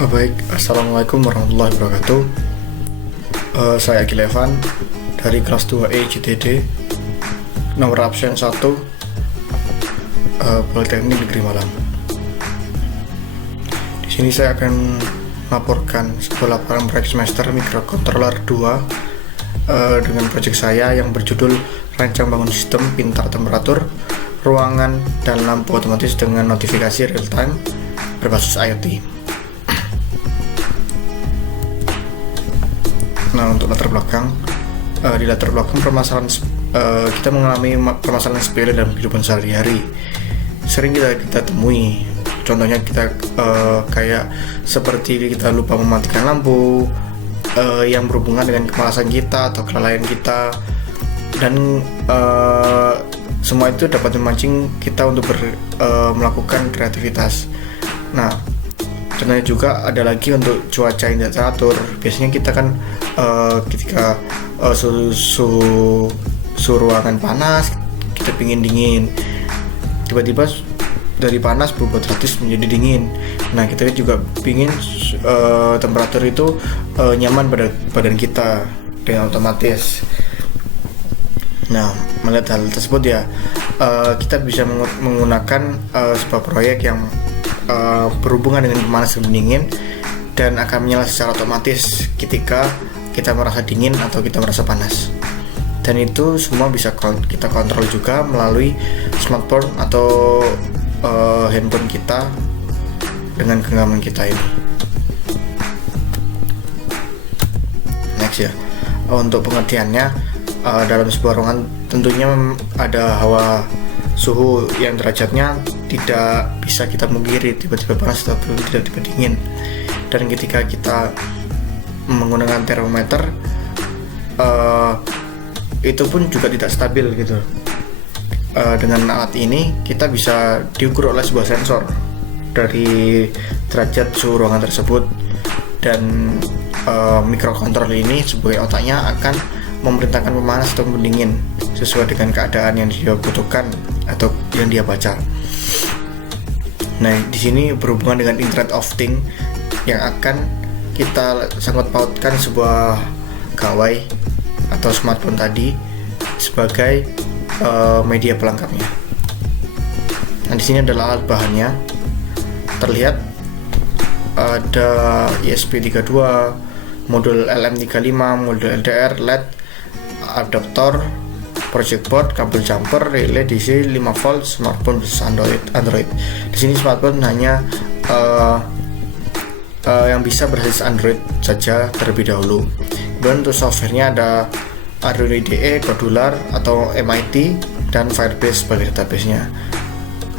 Baik, Assalamualaikum warahmatullahi wabarakatuh. Saya Agil Evan dari kelas 2E JTD, nomor absen 1, Politeknik Negeri Malang. Di sini saya akan melaporkan sebuah laporan proyek semester Microcontroller 2 dengan proyek saya yang berjudul Rancang Bangun Sistem Pintar Temperatur, Ruangan, dan Lampu Otomatis dengan Notifikasi Real Time berbasis IoT. Nah, untuk latar belakang, di latar belakang permasalahan kita mengalami permasalahan sepele dalam kehidupan sehari-hari. Sering kita temui, contohnya kita kayak seperti kita lupa mematikan lampu, yang berhubungan dengan kemalasan kita atau kelalaian kita, dan semua itu dapat memancing kita untuk melakukan kreativitas. Nah, contohnya juga ada lagi untuk cuaca yang tidak teratur. Biasanya kita kan ketika suhu ruangan panas, kita pingin dingin, tiba-tiba dari panas berubah drastis menjadi dingin. Nah, kita juga pingin temperatur itu nyaman pada badan kita dengan otomatis. Nah, melihat hal tersebut ya, kita bisa menggunakan sebuah proyek yang berhubungan dengan pemanasan dingin dan akan menyala secara otomatis ketika kita merasa dingin atau kita merasa panas. Dan itu semua bisa kita kontrol juga melalui smartphone atau handphone kita dengan genggaman kita ini. Next ya, untuk pengertiannya, dalam sebuah ruangan tentunya ada hawa suhu yang derajatnya tidak bisa kita mungkiri, tiba-tiba panas atau tiba-tiba dingin. Dan ketika kita menggunakan termometer, itu pun juga tidak stabil gitu. Dengan alat ini kita bisa diukur oleh sebuah sensor dari derajat suhu ruangan tersebut, dan microcontroller ini sebagai otaknya akan memerintahkan pemanas atau pendingin sesuai dengan keadaan yang dia butuhkan atau yang dia baca. Nah, di sini berhubungan dengan Internet of Things yang akan kita sangkut pautkan sebuah gawai atau smartphone tadi sebagai media pelengkapnya. Nah, di sini adalah alat bahannya. Terlihat ada ESP32, modul LM35, modul LDR, LED, adaptor, project board, kabel jumper, relay DC 5V, smartphone berbasis Android. Di sini smartphone hanya yang bisa berbasis Android saja terlebih dahulu. Dan untuk softwarenya ada Arduino IDE, Codular atau MIT, dan Firebase sebagai database-nya.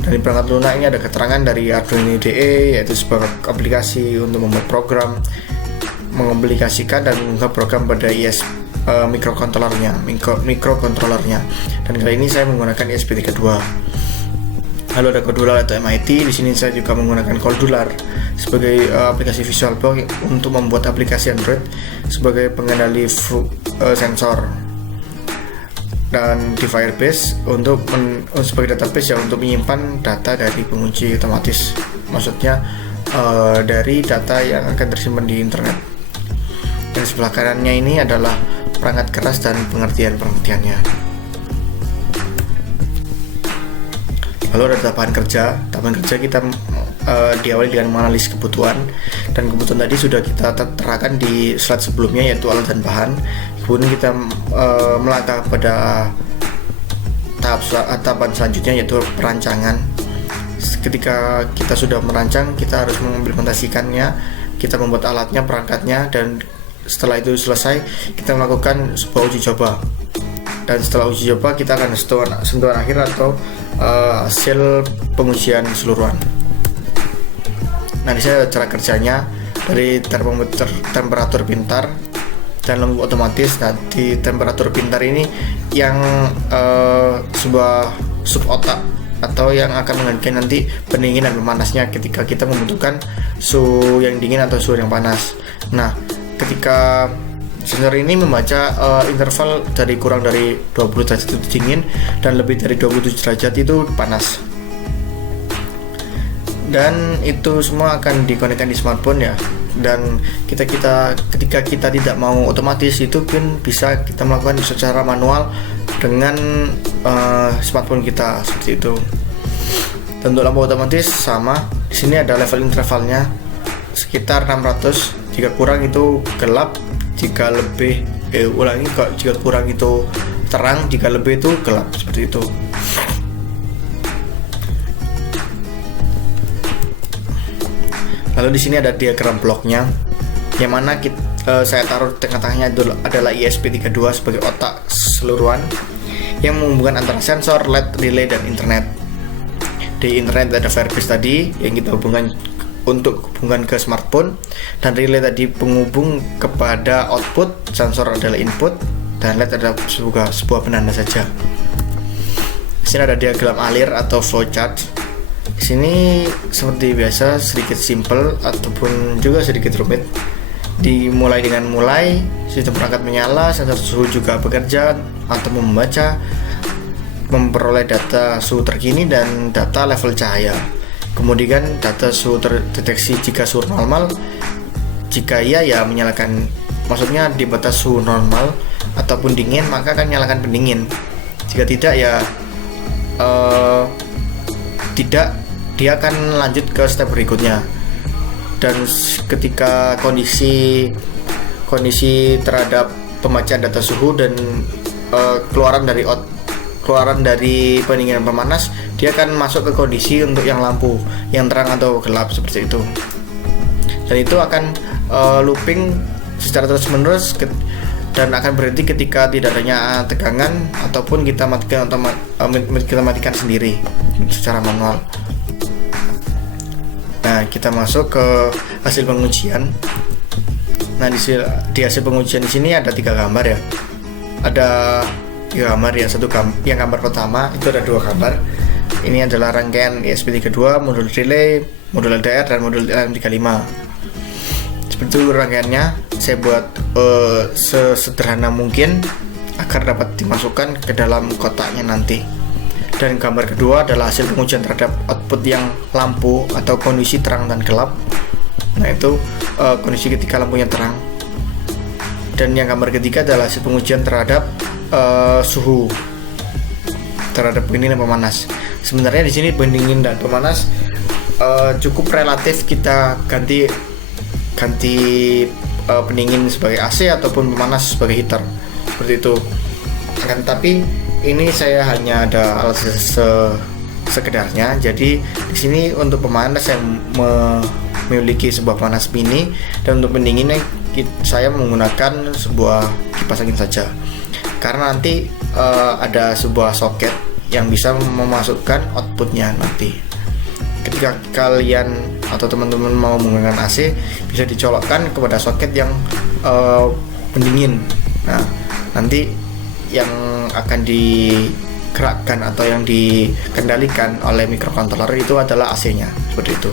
Dan di perangkat lunak ini ada keterangan dari Arduino IDE, yaitu sebuah aplikasi untuk membuat program, mengaplikasikan dan mengunggah program pada mikrokontrolernya. Dan kali ini saya menggunakan ESP32. Lalu ada Codular atau MIT. Di sini saya juga menggunakan Codular sebagai aplikasi VisualBox untuk membuat aplikasi Android sebagai pengendali sensor, dan di Firebase sebagai database ya, untuk menyimpan data dari pengunci otomatis. Maksudnya dari data yang akan tersimpan di internet. Dan sebelah kanannya ini adalah perangkat keras dan pengertiannya. Lalu ada tahapan kerja kita diawali dengan menganalisis kebutuhan, dan kebutuhan tadi sudah kita terangkan di slide sebelumnya, yaitu alat dan bahan. Kemudian kita melangkah pada tahapan selanjutnya, yaitu perancangan. Ketika kita sudah merancang, kita harus mengimplementasikannya, kita membuat alatnya, perangkatnya, dan setelah itu selesai, kita melakukan sebuah uji coba. Dan setelah uji coba, kita akan sentuhan akhir atau hasil pengujian keseluruhan. Nah, di sini cara kerjanya dari termometer temperatur pintar dan lampu otomatis. Nah, di temperatur pintar ini yang sebuah sub otak atau yang akan menggantikan nanti pendingin dan pemanasnya ketika kita membutuhkan suhu yang dingin atau suhu yang panas. Nah, ketika sensor ini membaca interval dari kurang dari 20 derajat itu dingin dan lebih dari 27 derajat itu panas. dan itu semua akan dikonekkan di smartphone ya. Dan ketika kita tidak mau otomatis, itu pun bisa kita melakukan secara manual dengan smartphone kita seperti itu. Dan untuk lampu otomatis sama, di sini ada level intervalnya sekitar 600. Jika kurang itu gelap, jika lebih jika kurang itu terang, jika lebih itu gelap, seperti itu. Lalu di sini ada diagram bloknya, yang mana saya taruh tengah-tengahnya adalah ESP32 sebagai otak keseluruhan yang menghubungkan antara sensor, LED, relay, dan internet. Di internet ada Firebase tadi yang kita hubungkan untuk hubungan ke smartphone, dan relay tadi penghubung kepada output, sensor adalah input, dan LED adalah sebuah penanda saja. Di sini ada diagram alir atau flowchart. Di sini seperti biasa sedikit simple ataupun juga sedikit rumit. Dimulai dengan sistem perangkat menyala, sensor suhu juga bekerja atau membaca, memperoleh data suhu terkini dan data level cahaya. Kemudian data suhu terdeteksi jika suhu normal, jika iya ya menyalakan, maksudnya di batas suhu normal ataupun dingin maka akan menyalakan pendingin. Jika tidak ya tidak, dia akan lanjut ke step berikutnya. Dan ketika kondisi terhadap pembacaan data suhu dan keluaran dari pendingin pemanas, dia akan masuk ke kondisi untuk yang lampu yang terang atau gelap seperti itu. Dan itu akan looping secara terus-menerus dan akan berhenti ketika tidak adanya tegangan ataupun kita matikan sendiri secara manual. Nah, kita masuk ke hasil pengujian. Nah, di hasil pengujian di sini ada 3 gambar ya. Ada 3 gambar ya. Yang gambar pertama itu ada 2 gambar. Ini adalah rangkaian ESP32, modul relay, modul LDR, dan modul LM35. Seperti itu rangkaiannya. Saya buat sesederhana mungkin agar dapat dimasukkan ke dalam kotaknya nanti. Dan gambar kedua adalah hasil pengujian terhadap output yang lampu atau kondisi terang dan gelap. Nah, itu kondisi ketika lampunya terang. Dan yang gambar ketiga adalah hasil pengujian terhadap suhu terhadap pendingin dan pemanas. Sebenarnya di sini pendingin dan pemanas cukup relatif kita ganti pendingin sebagai AC ataupun pemanas sebagai heater seperti itu. Tapi ini saya hanya ada alat sekedarnya. Jadi di sini untuk pemanas saya memiliki sebuah pemanas mini, dan untuk pendinginnya saya menggunakan sebuah kipas angin saja. Karena nanti ada sebuah soket yang bisa memasukkan outputnya nanti. Ketika kalian atau teman-teman mau menggunakan AC, bisa dicolokkan kepada soket yang pendingin. Nah, nanti yang akan digerakkan atau yang dikendalikan oleh microcontroller itu adalah AC-nya, seperti itu.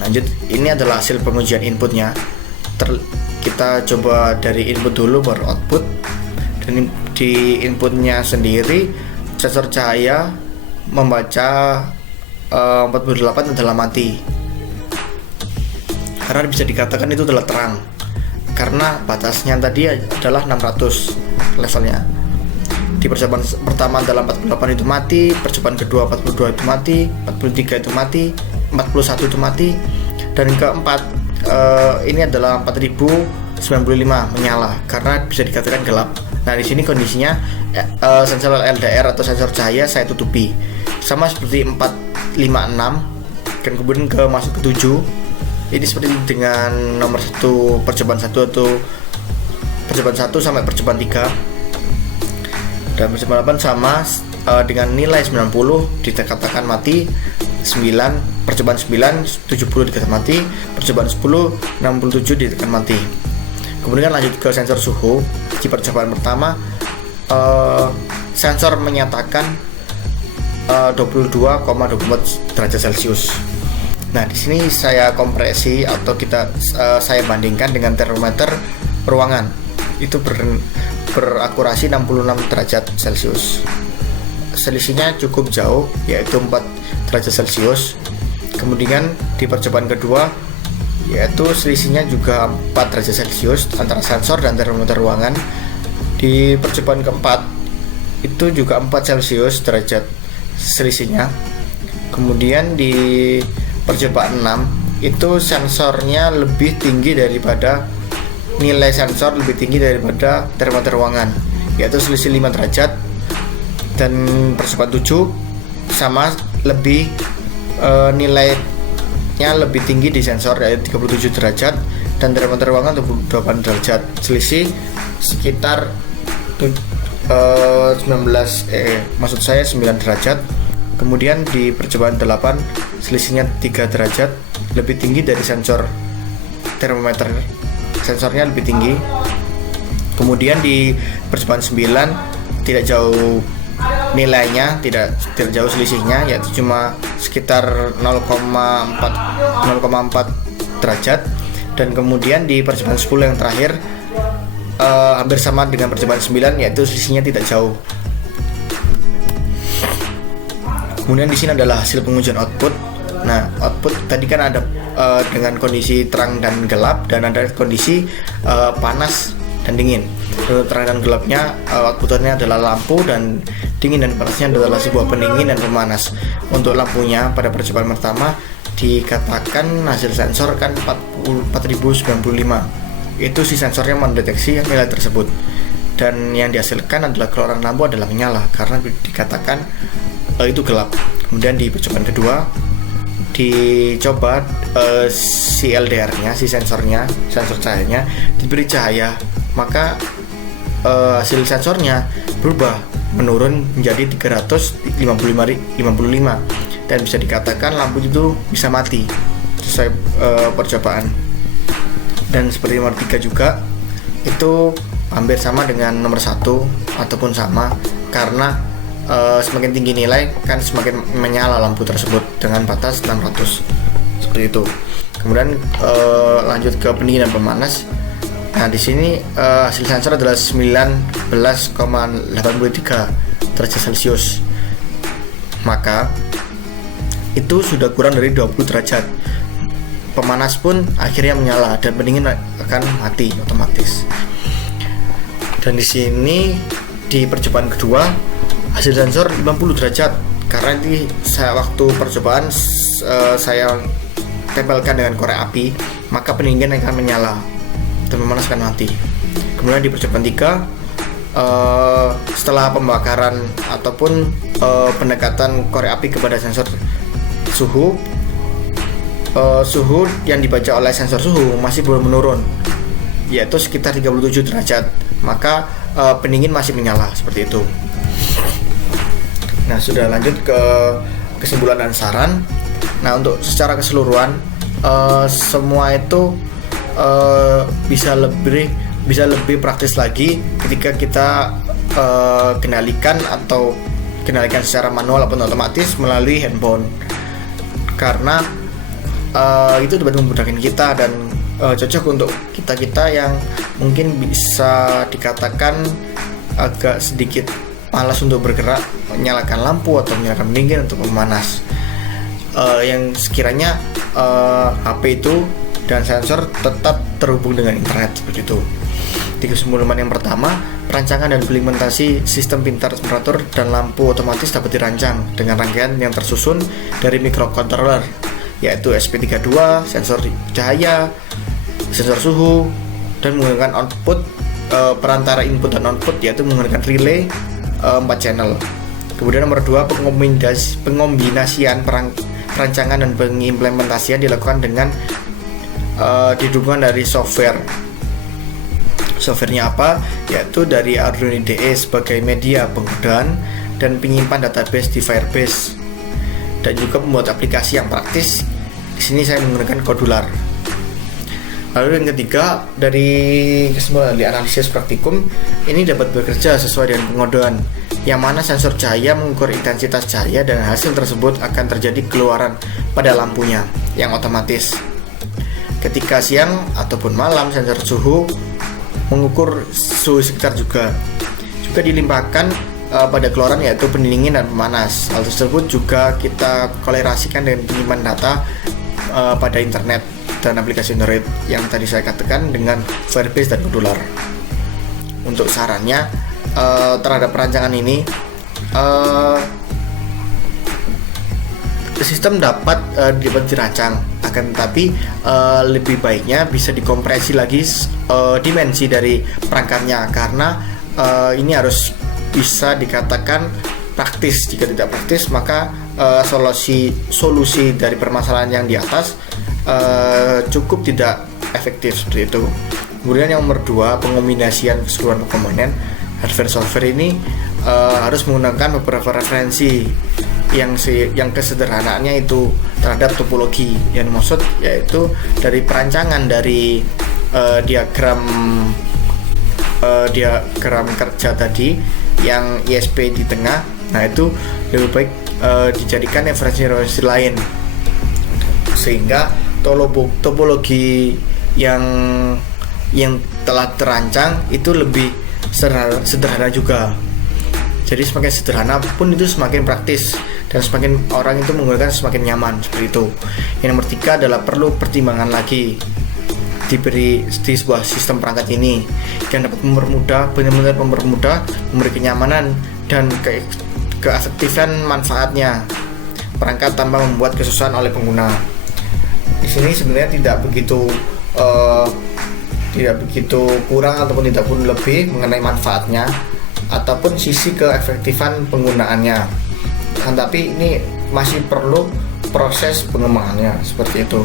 Lanjut, ini adalah hasil pengujian inputnya. Kita coba dari input dulu baru output. Dan di inputnya sendiri sensor cahaya membaca 48 adalah mati, karena bisa dikatakan itu adalah terang karena batasnya tadi adalah 600 levelnya. Di percobaan pertama adalah 48 itu mati, percobaan kedua 42 itu mati, 43 itu mati, 41 itu mati, dan keempat ini adalah 4095 menyala karena bisa dikatakan gelap. Nah, di sini kondisinya sensor LDR atau sensor cahaya saya tutupi sama seperti 456, dan kemudian masuk ke 7. Ini seperti dengan nomor 1 percobaan 1 atau percobaan 1 sampai percobaan 3. Dan percobaan 8 sama dengan nilai 90 dikatakan mati, 9 percobaan 9 70 dikatakan mati, percobaan 10 67 dikatakan mati. Kemudian lanjut ke sensor suhu. Di percobaan pertama sensor menyatakan 22,24 derajat Celcius. Nah, di sini saya kompresi atau saya bandingkan dengan termometer ruangan. Itu berakurasi 66 derajat Celcius. Selisihnya cukup jauh, yaitu 4 derajat Celcius. Kemudian di percobaan kedua, yaitu selisihnya juga 4 derajat Celcius antara sensor dan termometer ruangan. Di percobaan keempat itu juga 4 Celcius derajat selisihnya. Kemudian di percobaan 6 itu sensornya lebih tinggi daripada nilai sensor lebih tinggi daripada termometer ruangan, yaitu selisih 5 derajat. Dan percobaan 7 sama, lebih nilainya lebih tinggi di sensor, yaitu 37 derajat, dan termometer ruangan 28 derajat, selisih sekitar 9 derajat. Kemudian di percobaan 8 selisihnya 3 derajat, lebih tinggi dari sensor termometer, sensornya lebih tinggi. Kemudian di percobaan 9 tidak jauh nilainya, tidak jauh selisihnya, yaitu cuma sekitar 0,4 derajat. Dan kemudian di percobaan 10 yang terakhir hampir sama dengan percobaan 9, yaitu selisihnya tidak jauh. Kemudian di sini adalah hasil pengujian output. Nah, output tadi kan ada dengan kondisi terang dan gelap, dan ada kondisi panas dan dingin. Untuk terang dan gelapnya, outputnya adalah lampu, dan dingin dan panasnya adalah sebuah pendingin dan pemanas. Untuk lampunya pada percobaan pertama dikatakan hasil sensor kan 4095. Itu si sensornya mendeteksi nilai tersebut, dan yang dihasilkan adalah keluaran lampu adalah menyala karena dikatakan itu gelap. Kemudian di percobaan kedua dicoba si LDR-nya, si sensornya, sensor cahayanya diberi cahaya, maka hasil sensornya berubah menurun menjadi 355 dan bisa dikatakan lampu itu bisa mati sesuai percobaan. Dan seperti nomor 3 juga itu hampir sama dengan nomor 1 ataupun sama, karena semakin tinggi nilai kan semakin menyala lampu tersebut dengan batas 600 seperti itu. Kemudian lanjut ke pendingin dan pemanas. Nah, di sini hasil sensor adalah 19,83 derajat Celcius. Maka itu sudah kurang dari 20 derajat. Pemanas pun akhirnya menyala dan pendingin akan mati otomatis. Dan di sini di percobaan kedua hasil sensor 50 derajat, karena ini waktu percobaan saya tempelkan dengan korek api, maka pendingin akan menyala dan pemanas akan mati. Kemudian di percobaan 3 setelah pembakaran ataupun pendekatan korek api kepada sensor suhu, suhu yang dibaca oleh sensor suhu masih belum menurun, yaitu sekitar 37 derajat, maka pendingin masih menyala seperti itu. Nah, sudah lanjut ke kesimpulan dan saran. Nah, untuk secara keseluruhan semua itu bisa lebih praktis lagi ketika kita kendalikan secara manual ataupun otomatis melalui handphone, karena itu dapat memudahkan kita dan cocok untuk kita yang mungkin bisa dikatakan agak sedikit malas untuk bergerak, menyalakan lampu atau menyalakan pendingin untuk memanas, yang sekiranya HP itu dan sensor tetap terhubung dengan internet seperti itu. Di kesimpulan yang pertama, perancangan dan implementasi sistem pintar temperatur dan lampu otomatis dapat dirancang dengan rangkaian yang tersusun dari microcontroller, yaitu SP32, sensor cahaya, sensor suhu, dan menggunakan output perantara input dan output, yaitu menggunakan relay 4 channel. Kemudian nomor 2, pengombinasian perancangan dan pengimplementasian dilakukan dengan didukung dari software. Softwarenya apa? Yaitu dari Arduino IDE sebagai media penggodaan dan penyimpan database di Firebase, dan juga membuat aplikasi yang praktis. Di sini saya menggunakan Kodular. Lalu yang ketiga, dari kesimpulan dari analisis praktikum ini dapat bekerja sesuai dengan pengodoan, yang mana sensor cahaya mengukur intensitas cahaya dan hasil tersebut akan terjadi keluaran pada lampunya yang otomatis. Ketika siang ataupun malam, sensor suhu mengukur suhu sekitar juga dilimpahkan pada keluaran, yaitu pendingin dan pemanas. Hal tersebut juga kita kolerasikan dengan penyimpan data pada internet dan aplikasi Android yang tadi saya katakan dengan Firebase dan modular. Untuk sarannya terhadap perancangan ini, sistem dapat dirancang, akan tetapi lebih baiknya bisa dikompresi lagi dimensi dari perangkatnya, karena ini harus bisa dikatakan praktis. Jika tidak praktis, maka solusi dari permasalahan yang di atas cukup tidak efektif seperti itu. Kemudian yang nomor 2, pengombinasian keseluruhan komponen hardware software ini harus menggunakan beberapa referensi yang kesederhanaannya itu terhadap topologi. Yang maksud yaitu dari perancangan dari diagram kerja tadi yang ISP di tengah. Nah, itu lebih baik dijadikan referensi lain, sehingga topologi yang telah terancang itu lebih sederhana juga. Jadi semakin sederhana pun itu semakin praktis, dan semakin orang itu menggunakan semakin nyaman, seperti itu. Yang nomor 3 adalah perlu pertimbangan lagi diberi di sebuah sistem perangkat ini yang dapat benar-benar mempermudah, memberi kenyamanan dan keefektifan manfaatnya perangkat tanpa membuat kesusahan oleh pengguna. Di sini sebenarnya tidak begitu kurang ataupun tidak pun lebih mengenai manfaatnya ataupun sisi keefektifan penggunaannya, tapi ini masih perlu proses pengembangannya, seperti itu.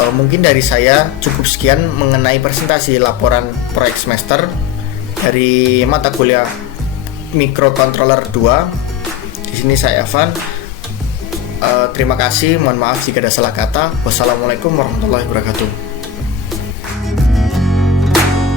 Mungkin dari saya cukup sekian mengenai presentasi laporan proyek semester dari mata kuliah Microcontroller 2. Di sini saya Evan. Terima kasih, mohon maaf jika ada salah kata. Wassalamualaikum warahmatullahi wabarakatuh.